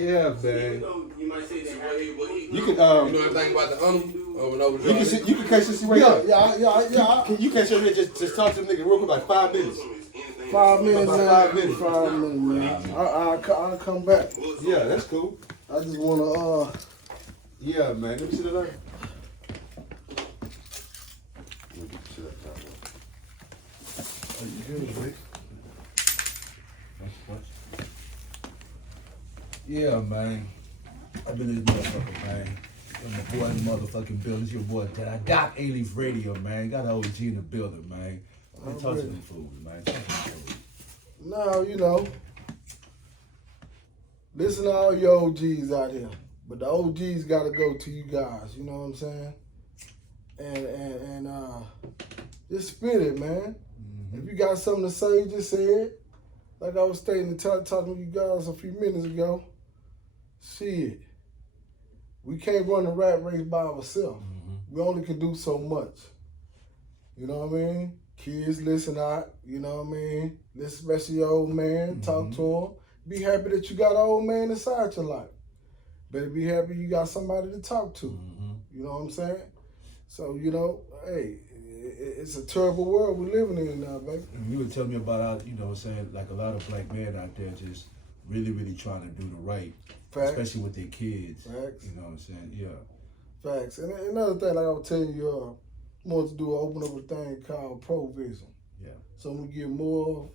Yeah, man. You might say that. You can you know anything about the you can catch this right Yeah. You catch this just talk to them niggas real quick, like 5 minutes. 5 minutes, About man. 5 minutes. 5 minutes, man. I'll come back. Yeah, that's cool. I just wanna Yeah, man. Let me see the light. You good, Rick? Yeah, man. I've been in this motherfucker, man. My boy in the motherfucking building. It's your boy, Doc Alief Radio, man. Got an OG in the building, man. Man, talk to them fools, man. Talk to them fools. No, you know. Listen to all your OGs out here. But the OGs gotta go to you guys, you know what I'm saying? And just spit it, man. If you got something to say, just say it. Like I was stating, talking to you guys a few minutes ago. Shit. We can't run the rat race by ourselves. We only can do so much. You know what I mean? Kids, listen out. You know what I mean? Listen, especially your old man. Talk to him. Be happy that you got an old man inside your life. Better be happy you got somebody to talk to. You know what I'm saying? So, you know, hey, it's a terrible world we're living in now, baby. And you were telling me about, you know what I'm saying, like a lot of black men out there just really, really trying to do the right. Facts. Especially with their kids. Facts. You know what I'm saying? Yeah. Facts. And another thing, like I was telling you, more to do, open up a thing called provision. Yeah. So we get more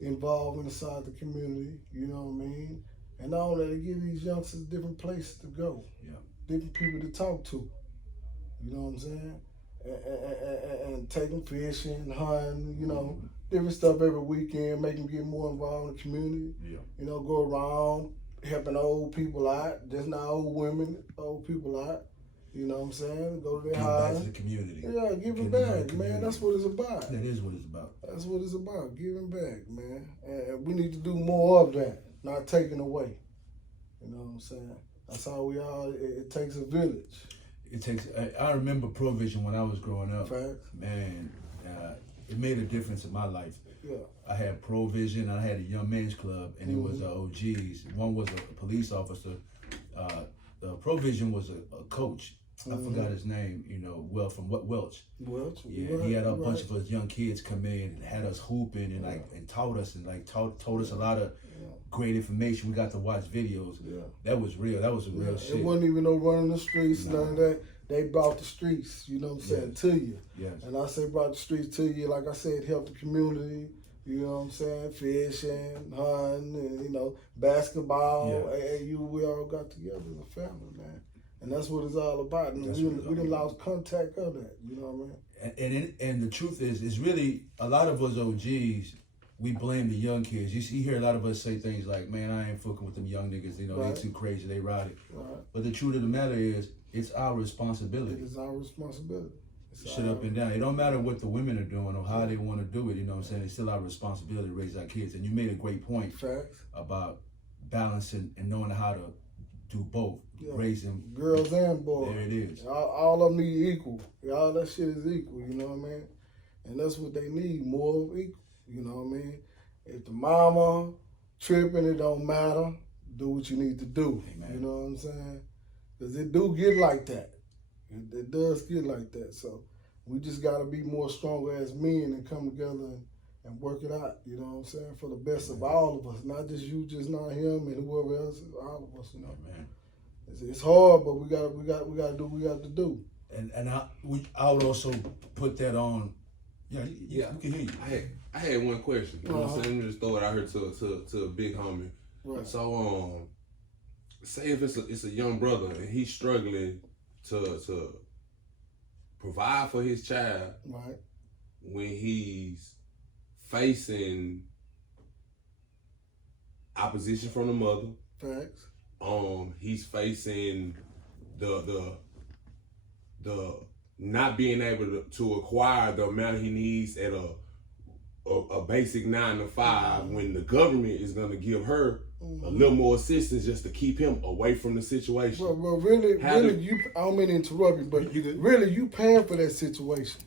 involved inside the community, you know what I mean? And not only that, give these youngsters different places to go. Yeah. Different people to talk to. You know what I'm saying? And take them fishing, hunting, you know, different stuff every weekend, make them get more involved in the community. Yeah. You know, go around helping old people out, just not old women, old people out. You know what I'm saying? Go to their house. Give back to the community. Yeah, giving back, man. That's what it's about. That is what it's about. That's what it's about, giving back, man. And we need to do more of that, not taking away. You know what I'm saying? That's how we are. It takes a village. It takes. I remember Provision when I was growing up. Facts. Man, it made a difference in my life. Yeah. I had Provision. I had a young men's club, and it was OGs. One was a police officer. The Provision was a coach. I forgot his name. You know, Welch. Yeah, he had a bunch of us young kids come in and had us hooping and and taught us told us a lot of great information. We got to watch videos. Yeah. That was real. That was some real shit. It wasn't even no running the streets, none of that. They brought the streets, you know what I'm saying, to you. Yes. And I say brought the streets to you, like I said, help the community, you know what I'm saying, fishing, hunting, and, you know, basketball, AAU, we all got together as a family, man. And that's what it's all about. And we done lost contact of that, you know what I mean? And the truth is, it's really, a lot of us OGs, we blame the young kids. You hear a lot of us say things like, man, I ain't fucking with them young niggas. You know, they too crazy, they rowdy. Right. But the truth of the matter is, it's our responsibility. It is our responsibility. Shit up and down. It don't matter what the women are doing or how they want to do it, you know what I'm saying? It's still our responsibility to raise our kids. And you made a great point about balancing and knowing how to do both. Yeah. Raising girls and boys. There it is. All of them need equal. All that shit is equal, you know what I mean? And that's what they need, more of equal. You know what I mean? If the mama tripping, it don't matter. Do what you need to do. Amen. You know what I'm saying? Because it do get like that. It does get like that. So we just got to be more stronger as men and come together and work it out. You know what I'm saying? For the best of all of us. Not just you, just not him and whoever else. All of us, you know. Man. It's hard, but we got to do what we got to do. And I would also put that on. Yeah, we can hear you. I had one question. You know what I'm saying? Let me just throw it out here to a big homie. Right. So say if it's a young brother and he's struggling to provide for his child, right, when he's facing opposition from the mother. Facts. He's facing the not being able to acquire the amount he needs at a basic 9 to 5 when the government is gonna give her a little more assistance just to keep him away from the situation. Well, really, I don't mean to interrupt you, but really, you paying for that situation.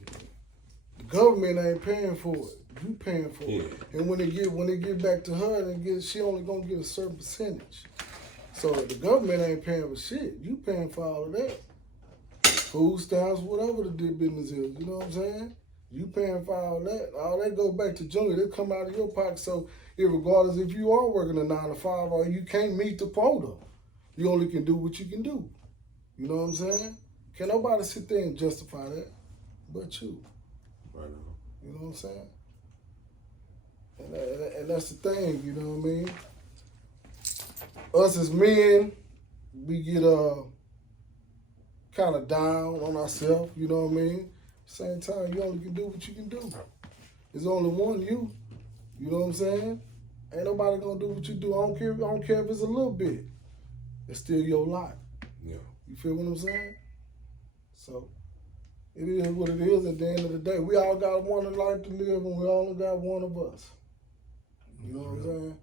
The government ain't paying for it. You paying for it. And when they get back to her, she only gonna get a certain percentage. So the government ain't paying for shit. You paying for all of that. Food stamps, whatever the business is. You know what I'm saying? You paying for all that. All that go back to Junior. They come out of your pocket. So regardless if you are working a 9 to 5 or you can't meet the quota, you only can do what you can do. You know what I'm saying? Can't nobody sit there and justify that but you. Right now. You know what I'm saying? And that's the thing, you know what I mean? Us as men, we get kind of down on ourselves, you know what I mean? Same time, you only can do what you can do. There's only one you know what I'm saying? Ain't nobody gonna do what you do. I don't care if it's a little bit. It's still your life. Yeah. You feel what I'm saying? So it is what it is at the end of the day. We all got one life to live and we only got one of us. You know what I'm saying?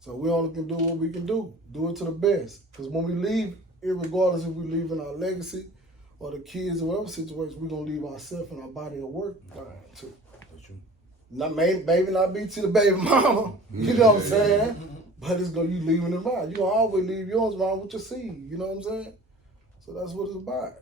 So we only can do what we can do. Do it to the best. Because when we leave, regardless if we leave in our legacy or the kids or whatever situation, we're going to leave ourselves and our body at work too. That's true. Not maybe not be to the baby mama, you know what I'm saying? But it's going to you leaving them out. You're going to always leave yours around with your seed, you know what I'm saying? So that's what it's about.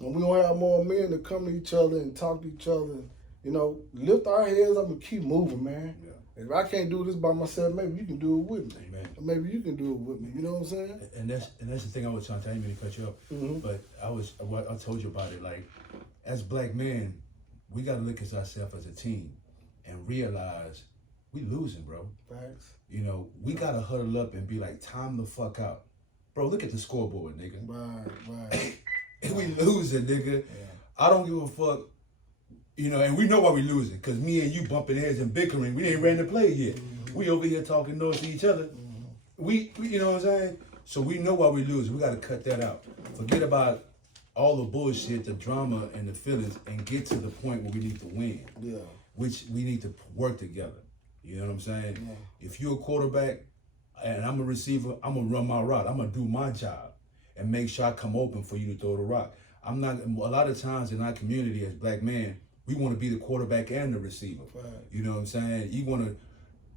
And we're going to have more men to come to each other and talk to each other and, you know, lift our heads up and keep moving, man. Yeah. If I can't do this by myself, maybe you can do it with me. Amen. Or maybe you can do it with me. You know what I'm saying? And that's the thing I was trying to tell you, to cut you up. Mm-hmm. But I told you about it. Like, as black men, we got to look at ourselves as a team and realize we losing, bro. Facts. You know, we got to huddle up and be like, time the fuck out. Bro, look at the scoreboard, nigga. Right. We losing, nigga. Yeah. I don't give a fuck. You know, and we know why we losing, because me and you bumping heads and bickering. We ain't ready to play yet. Mm-hmm. We over here talking noise to each other. Mm-hmm. We, you know what I'm saying? So we know why we losing. We got to cut that out. Forget about all the bullshit, the drama, and the feelings, and get to the point where we need to win. Yeah. Which we need to work together. You know what I'm saying? Yeah. If you're a quarterback and I'm a receiver, I'm going to run my route. I'm going to do my job and make sure I come open for you to throw the rock. A lot of times in our community as black men, we want to be the quarterback and the receiver. Right. You know what I'm saying? You want to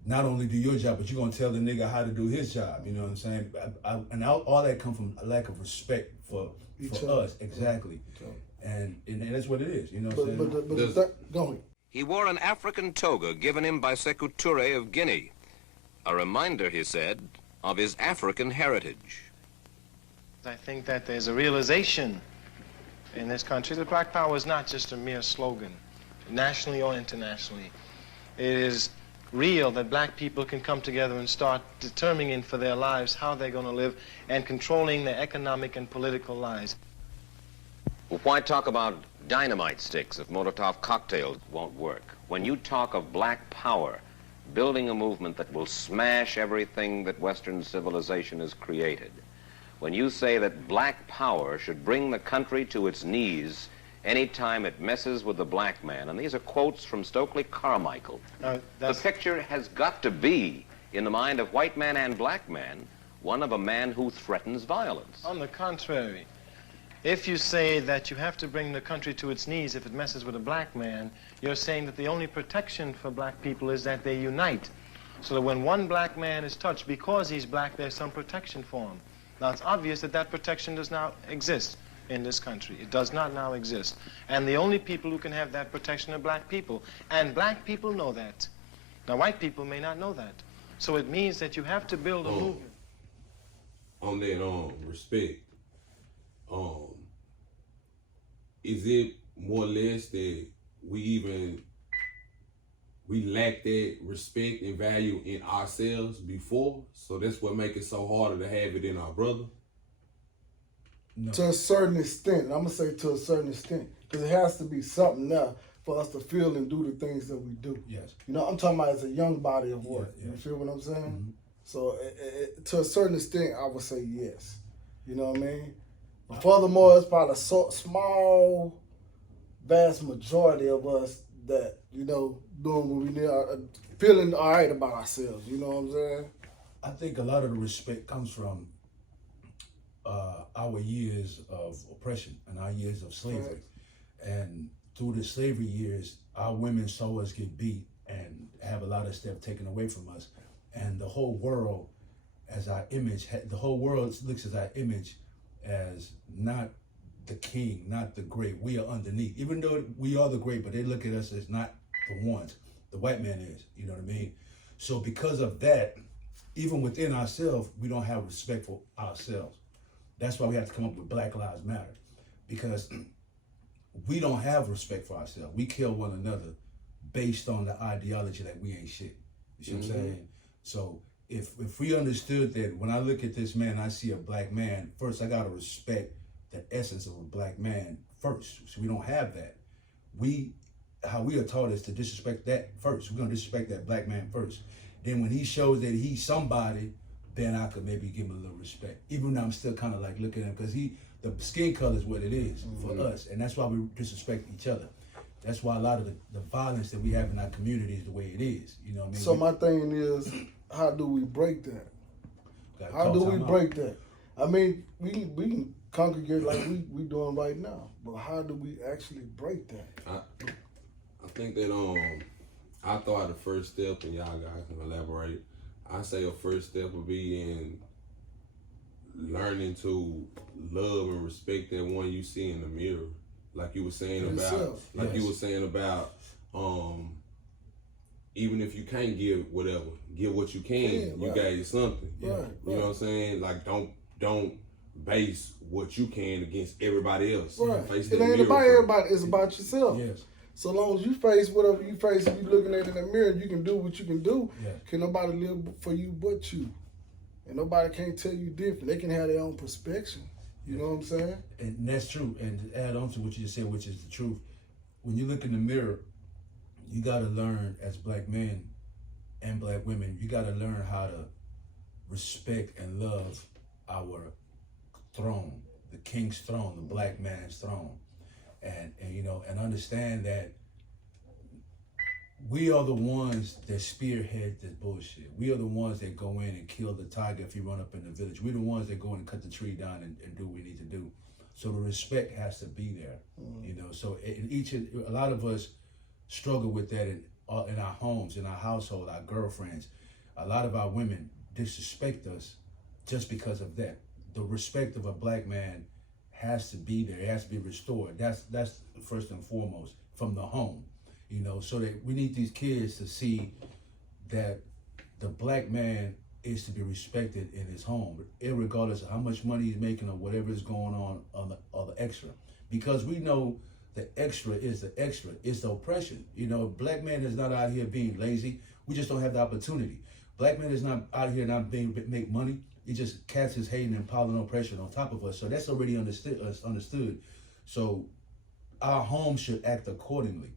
not only do your job, but you're going to tell the nigga how to do his job. You know what I'm saying? And all that comes from a lack of respect for us. Exactly. And that's what it is. You know what I'm saying? Go ahead. He wore an African toga given him by Sekou Touré of Guinea. A reminder, he said, of his African heritage. I think that there's a realization in this country that black power is not just a mere slogan, nationally or internationally. It is real that black people can come together and start determining for their lives how they're going to live and controlling their economic and political lives. Well, why talk about dynamite sticks if Molotov cocktails won't work? When you talk of black power, building a movement that will smash everything that Western civilization has created, when you say that black power should bring the country to its knees anytime it messes with the black man, and these are quotes from Stokely Carmichael, the picture has got to be, in the mind of white man and black man, one of a man who threatens violence. On the contrary, if you say that you have to bring the country to its knees if it messes with a black man, you're saying that the only protection for black people is that they unite. So that when one black man is touched because he's black, there's some protection for him. Now, it's obvious that that protection does not exist in this country. It does not now exist. And the only people who can have that protection are black people. And black people know that. Now, white people may not know that. So it means that you have to build a movement. On that respect, is it more or less that we lack that respect and value in ourselves before, so that's what makes it so harder to have it in our brother? No. To a certain extent. I'm going to say to a certain extent, because it has to be something there for us to feel and do the things that we do. Yes. You know, I'm talking about as a young body of work. Yeah. You feel what I'm saying? Mm-hmm. So to a certain extent, I would say yes. You know what I mean? But furthermore, it's probably a small, vast majority of us that, you know, doing what we need, feeling all right about ourselves. You know what I'm saying? I think a lot of the respect comes from our years of oppression and our years of slavery. Right. And through the slavery years, our women saw us get beat and have a lot of stuff taken away from us. And the whole world as our image. The whole world looks at our image as not the king, not the great. We are underneath, even though we are the great, but they look at us as not the ones. The white man is, you know what I mean? So because of that, even within ourselves, we don't have respect for ourselves. That's why we have to come up with Black Lives Matter, because we don't have respect for ourselves. We kill one another based on the ideology that we ain't shit. You see what I'm saying? So if we understood that when I look at this man, I see a black man, first I gotta respect the essence of a black man first. So we don't have that. How we are taught is to disrespect that first. We're gonna disrespect that black man first. Then when he shows that he's somebody, then I could maybe give him a little respect. Even though I'm still kind of like looking at him, because the skin color is what it is for us. And that's why we disrespect each other. That's why a lot of the violence that we have in our community is the way it is. You know what I mean? So my thing is, how do we break that? How do we break that? I mean, we can congregate like we doing right now, but how do we actually break that? I think that I throw out the first step, and y'all guys can elaborate. I say a first step would be in learning to love and respect that one you see in the mirror, like you were saying about, you were saying about, even if you can't give whatever, give what you can. You gave something. You know what I'm saying? Like don't base what you can against everybody else. Right. It ain't about everybody. It's about yourself. Yes. So long as you face whatever you face, if you're looking at it in the mirror, you can do what you can do. Yeah. Can nobody live for you but you? And nobody can't tell you different. They can have their own perspective. You know what I'm saying? And that's true. And to add on to what you just said, which is the truth, when you look in the mirror, you got to learn as black men and black women, you got to learn how to respect and love our throne, the king's throne, the black man's throne. And you know, and understand that we are the ones that spearhead this bullshit. We are the ones that go in and kill the tiger if he run up in the village. We're the ones that go in and cut the tree down and do what we need to do. So the respect has to be there, you know. So a lot of us struggle with that in our homes, in our household, our girlfriends. A lot of our women disrespect us just because of that. The respect of a black man has to be there. It has to be restored. That's first and foremost from the home, you know. So that we need these kids to see that the black man is to be respected in his home, irregardless of how much money he's making or whatever is going on the extra. Because we know the extra is the extra. It's the oppression. You know, black man is not out here being lazy. We just don't have the opportunity. Black man is not out here not make money. He just casts his hate and piling oppression on top of us. So that's already understood. So our home should act accordingly.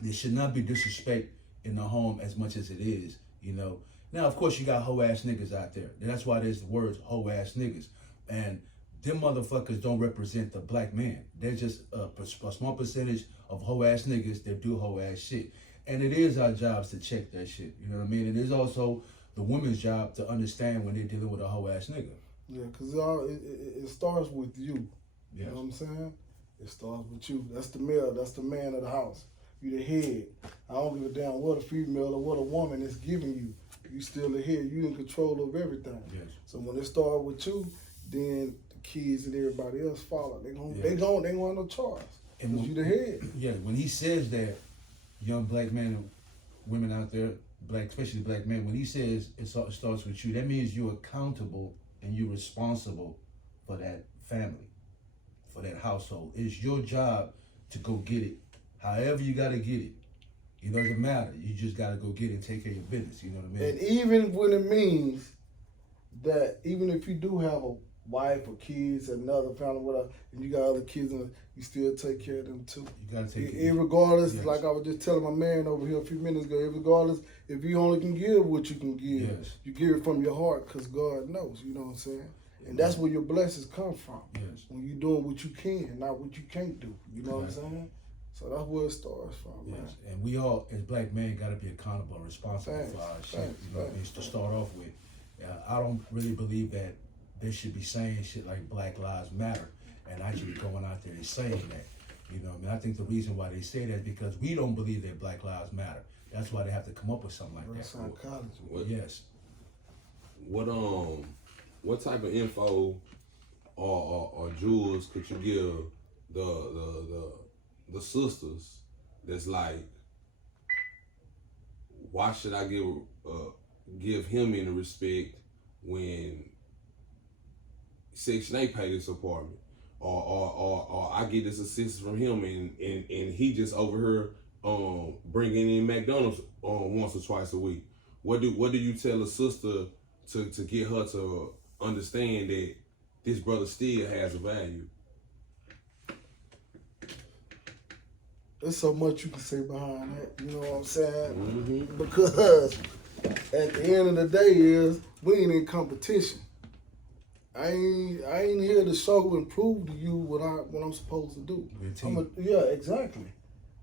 There should not be disrespect in the home as much as it is, you know. Now, of course, you got hoe-ass niggas out there. That's why there's the words hoe-ass niggas. And them motherfuckers don't represent the black man. They're just a small percentage of hoe-ass niggas that do hoe-ass shit. And it is our jobs to check that shit, you know what I mean? It is also the woman's job to understand when they're dealing with a hoe ass nigga. Yeah, because it starts with you. Yes. You know what I'm saying? It starts with you. That's the male. That's the man of the house. You the head. I don't give a damn what a female or what a woman is giving you. You still the head. You in control of everything. Yes. So when it starts with you, then the kids and everybody else follow. They gonna have no choice. And you the head. Yeah. When he says that, young black men and women out there, especially black men, when he says it starts with you, that means you're accountable and you're responsible for that family, for that household. It's your job to go get it. However you gotta get it. It doesn't matter. You just gotta go get it and take care of your business. You know what I mean? And even when it means that even if you do have a wife or kids, another family, whatever, and you got other kids, you still take care of them too. You gotta take care. Regardless, yes. Like I was just telling my man over here a few minutes ago, regardless if you only can give what you can give, yes. You give it from your heart because God knows. You know what I'm saying? And that's where your blessings come from. Yes. When you're doing what you can, not what you can't do. You know what I'm saying? So that's where it starts from, yes. Man. And we all, as black men, got to be accountable and responsible for our shit. You know what I mean? To start off with, I don't really believe that they should be saying shit like Black Lives Matter and actually going out there and saying that. You know what I mean? I think the reason why they say that is because we don't believe that Black Lives Matter. That's why they have to come up with something like that. Psychology. Well, yes. what type of info or jewels could you give the sisters that's like, why should I give him any respect when Section 8 pay this apartment, or I get this assistance from him and he just over here bringing in McDonald's once or twice a week. What do you tell a sister to get her to understand that this brother still has a value? There's so much you can say behind that, you know what I'm saying? Mm-hmm. Because at the end of the day is we ain't in competition. I ain't here to show and prove to you what I'm supposed to do. Yeah, exactly.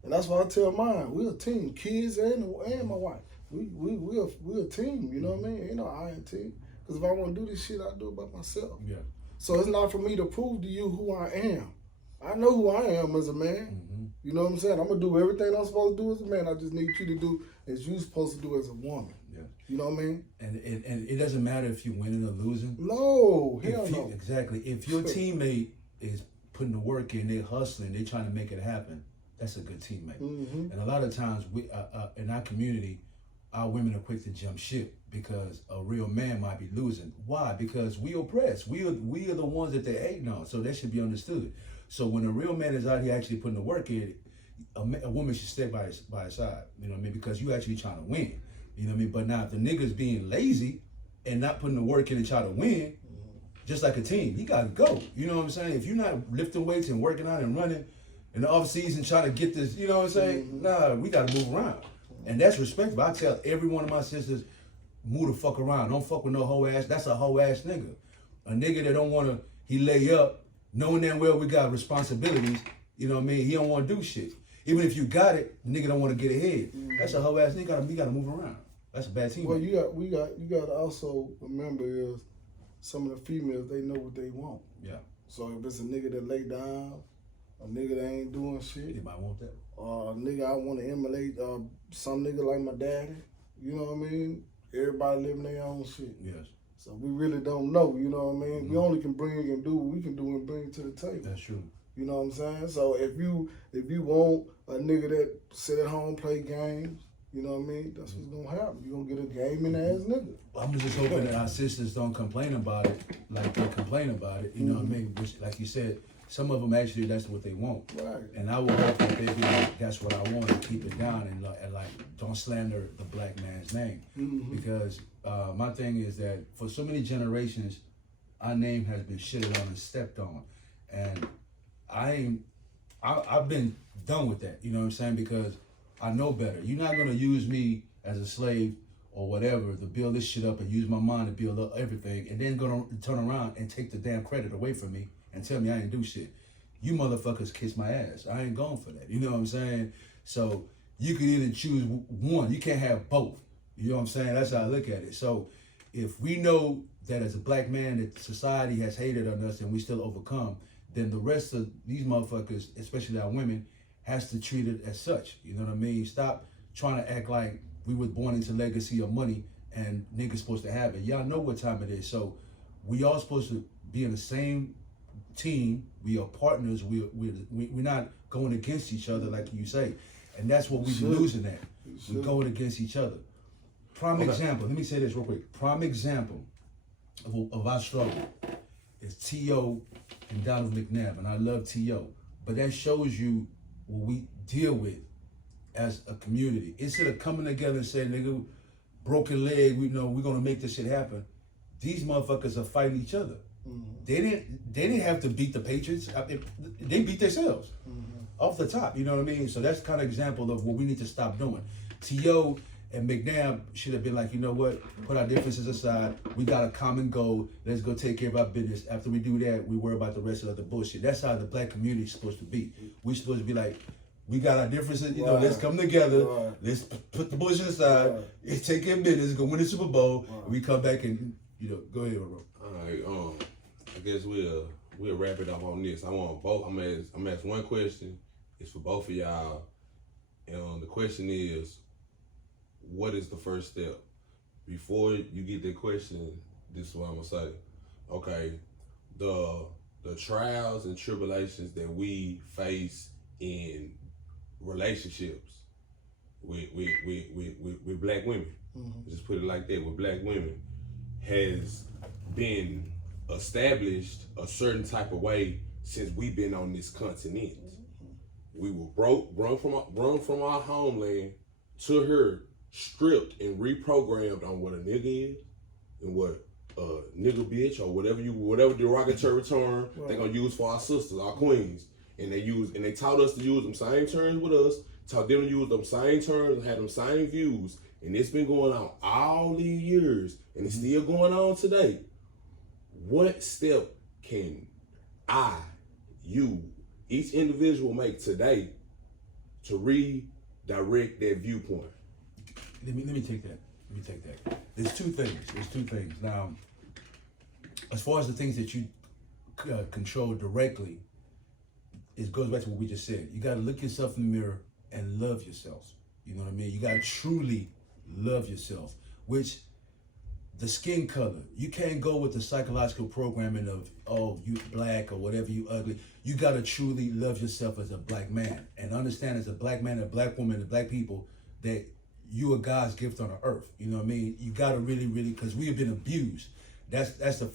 And that's why I tell mine, we're a team, kids and my wife. We're a team, you know what I mean? Ain't no I in team. Because if I want to do this shit, I do it by myself. Yeah. So it's not for me to prove to you who I am. I know who I am as a man. Mm-hmm. You know what I'm saying? I'm going to do everything I'm supposed to do as a man. I just need you to do as you're supposed to do as a woman. Yeah. You know what I mean? And it doesn't matter if you're winning or losing. No, hell no. Exactly. If your teammate is putting the work in, they're hustling, they're trying to make it happen, that's a good teammate. Mm-hmm. And a lot of times we in our community, our women are quick to jump ship because a real man might be losing. Why? Because we oppress. We are the ones that they're hating on. So that should be understood. So when a real man is out here actually putting the work in, a woman should stay by his side. You know what I mean? Because you actually trying to win. You know what I mean? But now if the nigga's being lazy and not putting the work in and try to win, just like a team, you gotta go. You know what I'm saying? If you're not lifting weights and working out and running in the off season trying to get this, you know what I'm saying? Nah, we gotta move around. And that's respectful. I tell every one of my sisters, move the fuck around. Don't fuck with no hoe ass. That's a hoe ass nigga. A nigga that don't wanna, he lay up, knowing damn well we got responsibilities, you know what I mean? He don't wanna do shit. Even if you got it, the nigga don't wanna get ahead. That's a hoe ass nigga, we gotta move around. That's a bad team. Well, you got to also remember is some of the females, they know what they want. Yeah. So if it's a nigga that lay down, a nigga that ain't doing shit. They might want that. Or a nigga I want to emulate some nigga like my daddy. You know what I mean? Everybody living their own shit. Yes. So we really don't know, you know what I mean? Mm-hmm. We only can bring and do what we can do and bring to the table. That's true. You know what I'm saying? So if you want a nigga that sit at home, play games, you know what I mean? That's what's gonna happen. You're gonna get a gaming ass nigga. I'm just hoping that our sisters don't complain about it like they complain about it. You know what I mean? Which, like you said, some of them actually that's what they want. Right. And I will hope that they be like, that's what I want, and keep it down and like don't slander the black man's name. Mm-hmm. Because my thing is that for so many generations, our name has been shitted on and stepped on. And I've been done with that, you know what I'm saying? Because I know better. You're not gonna use me as a slave or whatever to build this shit up and use my mind to build up everything and then gonna turn around and take the damn credit away from me and tell me I ain't do shit. You motherfuckers kiss my ass. I ain't going for that. You know what I'm saying? So you can either choose one. You can't have both. You know what I'm saying? That's how I look at it. So if we know that as a black man that society has hated on us and we still overcome, then the rest of these motherfuckers, especially our women, has to treat it as such. You know what I mean? Stop trying to act like we were born into legacy of money and niggas supposed to have it. Y'all know what time it is. So we all supposed to be in the same team. We are partners. We're not going against each other like you say. And that's what we're losing at. We're going against each other. Prime example, let me say this real quick. Prime example of our struggle is T.O. and Donald McNabb. And I love T.O. But that shows you what we deal with as a community. Instead of coming together and saying, nigga, broken leg, we know we're gonna make this shit happen. These motherfuckers are fighting each other. Mm-hmm. They didn't have to beat the Patriots. They beat themselves off the top. You know what I mean? So that's kind of example of what we need to stop doing. T.O. and McNabb should have been like, you know what? Put our differences aside. We got a common goal. Let's go take care of our business. After we do that, we worry about the rest of the bullshit. That's how the black community is supposed to be. We're supposed to be like, we got our differences, you know, let's come together. Let's put the bullshit aside. Let's take care of business, go win the Super Bowl. And we come back and, you know, go ahead, bro. All right, I guess we'll wrap it up on this. I want both. I'm gonna ask one question. It's for both of y'all. And the question is, what is the first step before you get that question, this is what I'm gonna say. Okay, the trials and tribulations that we face in relationships with black women, just put it like that, with black women, has been established a certain type of way since we've been on this continent. We were run from our homeland to her, stripped and reprogrammed on what a nigga is and what a nigga bitch or whatever derogatory term they gonna use for our sisters, our queens. And they taught us to use them same terms with us, taught them to use them same terms and have them same views. And it's been going on all these years and it's still going on today. What step can you, each individual make today to redirect that viewpoint? Let me take that. There's two things. Now, as far as the things that you control directly, it goes back to what we just said. You got to look yourself in the mirror and love yourself. You know what I mean? You got to truly love yourself, which the skin color, you can't go with the psychological programming of, oh, you black or whatever, you ugly. You got to truly love yourself as a black man and understand as a black man, a black woman, and black people that you are God's gift on the earth. You know what I mean? You got to really, because we have been abused. That's the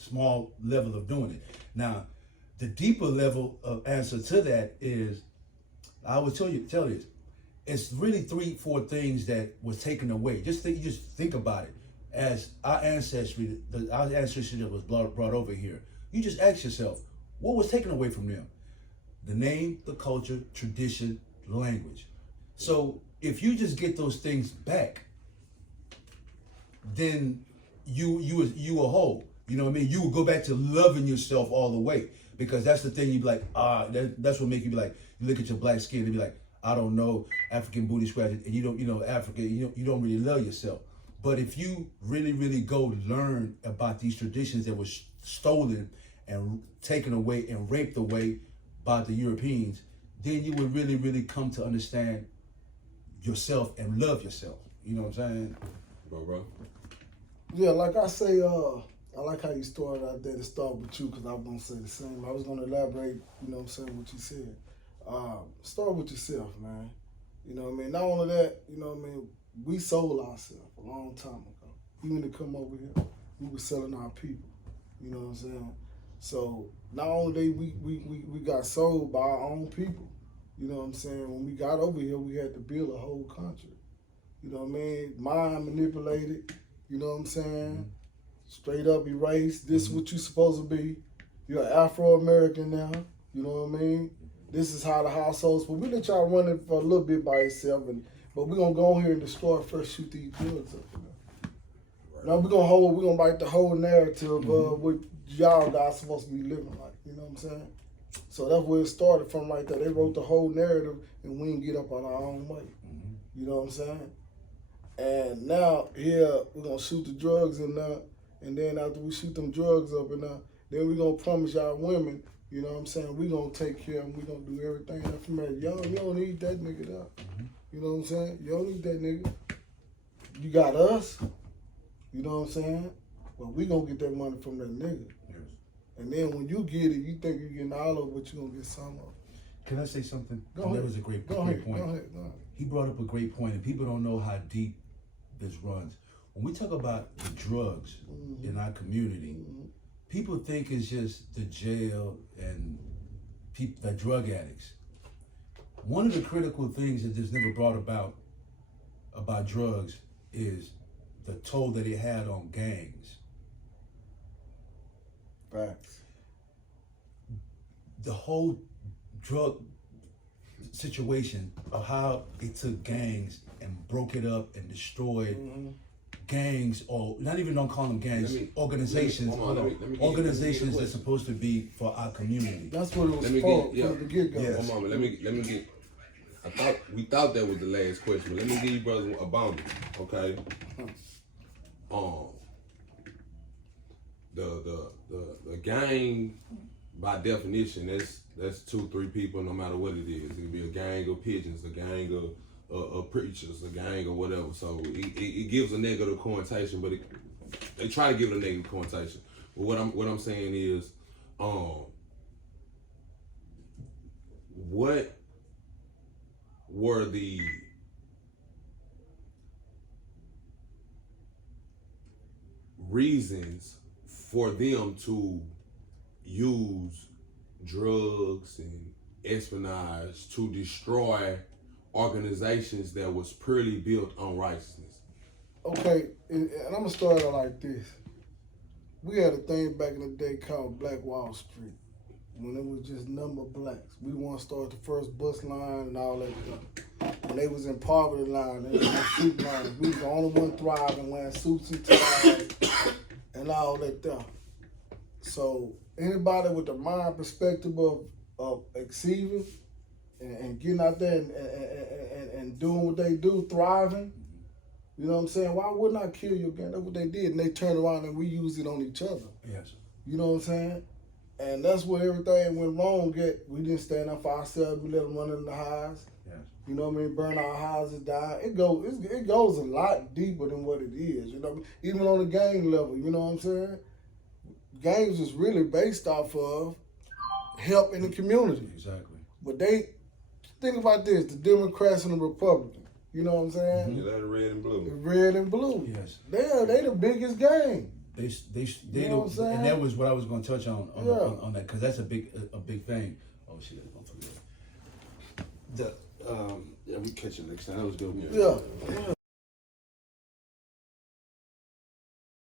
small level of doing it. Now, the deeper level of answer to that is, I would tell this, it's really 3-4 things that was taken away. Just think about it. As our ancestry that was brought over here, you just ask yourself, what was taken away from them? The name, the culture, tradition, language. So if you just get those things back, then you a whole. You know what I mean? You will go back to loving yourself all the way, because that's the thing. You be like, that's what make you be like. You look at your black skin and be like, I don't know, African booty scratching, and you don't, Africa, you don't really love yourself. But if you really go learn about these traditions that were stolen and taken away and raped away by the Europeans, then you would really come to understand yourself and love yourself. You know what I'm saying? Bro. Yeah, like I say, I like how you started out there to start with you, because I was going to say the same. I was going to elaborate, you know what I'm saying, what you said. Start with yourself, man. You know what I mean? Not only that, you know what I mean, we sold ourselves a long time ago. Even to come over here, we were selling our people. You know what I'm saying? So not only we got sold by our own people. You know what I'm saying? When we got over here, we had to build a whole country. You know what I mean? Mind manipulated. You know what I'm saying? Straight up erased. This is what you're supposed to be. You're Afro-American now. You know what I mean? This is how the households. But we let y'all run it for a little bit by yourself. But we're going to go here and destroy first, shoot these drugs up. Now we're gonna write the whole narrative of what y'all guys supposed to be living like. You know what I'm saying? So that's where it started from, right there. They wrote the whole narrative, and we didn't get up on our own way. You know what I'm saying? And now here we're gonna shoot the drugs in there, and then after we shoot them drugs up in there, then we're gonna promise y'all women, you know what I'm saying, we gonna take care of them, we gonna do everything from there. Y'all, you don't need that nigga there. You know what I'm saying? You don't need that nigga. You got us. You know what I'm saying? But we gonna get that money from that nigga. Yes. And then when you get it, you think you're getting all of it, but you gonna get some of it. Can I say something? Go ahead. That was a great point. Go ahead. He brought up a great point, and people don't know how deep this runs. When we talk about the drugs in our community, people think it's just the jail and the drug addicts. One of the critical things that is never brought about drugs is the toll that it had on gangs. Facts. The whole drug situation of how it took gangs and broke it up and destroyed gangs, or not even, don't call them gangs, organizations. Organizations that's supposed to be for our community. That's what it was for from the get-go. Yes. One moment, let me get. We thought that was the last question, but let me give you brothers a bonus, okay? The gang, by definition, that's 2-3 people, no matter what it is. It could be a gang of pigeons, a gang preachers, a gang, or whatever. So it gives a negative connotation, but they try to give it a negative connotation. But what I'm saying is, what were the reasons for them to use drugs and espionage to destroy organizations that was purely built on righteousness? Okay, and I'm gonna start out like this. We had a thing back in the day called Black Wall Street, when it was just number blacks. We want to start the first bus line and all that stuff. When they was in poverty line, they was in suit lines. We was the only one thriving, wearing suits and ties and all that stuff. So anybody with the mind perspective of exceeding and getting out there and doing what they do, thriving, you know what I'm saying? Why wouldn't I kill you again? That's what they did, and they turned around and we used it on each other. Yes. You know what I'm saying? And that's where everything went wrong. We didn't stand up for ourselves. We let them run in the highs. Yes. You know what I mean? Burn our houses down. It goes a lot deeper than what it is. You know what I mean? Even on the gang level. You know what I'm saying? Gangs is really based off of helping the community. Exactly. But think about this: the Democrats and the Republicans. You know what I'm saying? Yeah, that's red and blue. Red and blue. Yes. They the biggest gang. They You know what I'm saying? and that was what I was going to touch on Yeah. on that, because that's a big thing. Oh shit, I'm gonna forget. Yeah, we catch it next time. That was good. Yeah.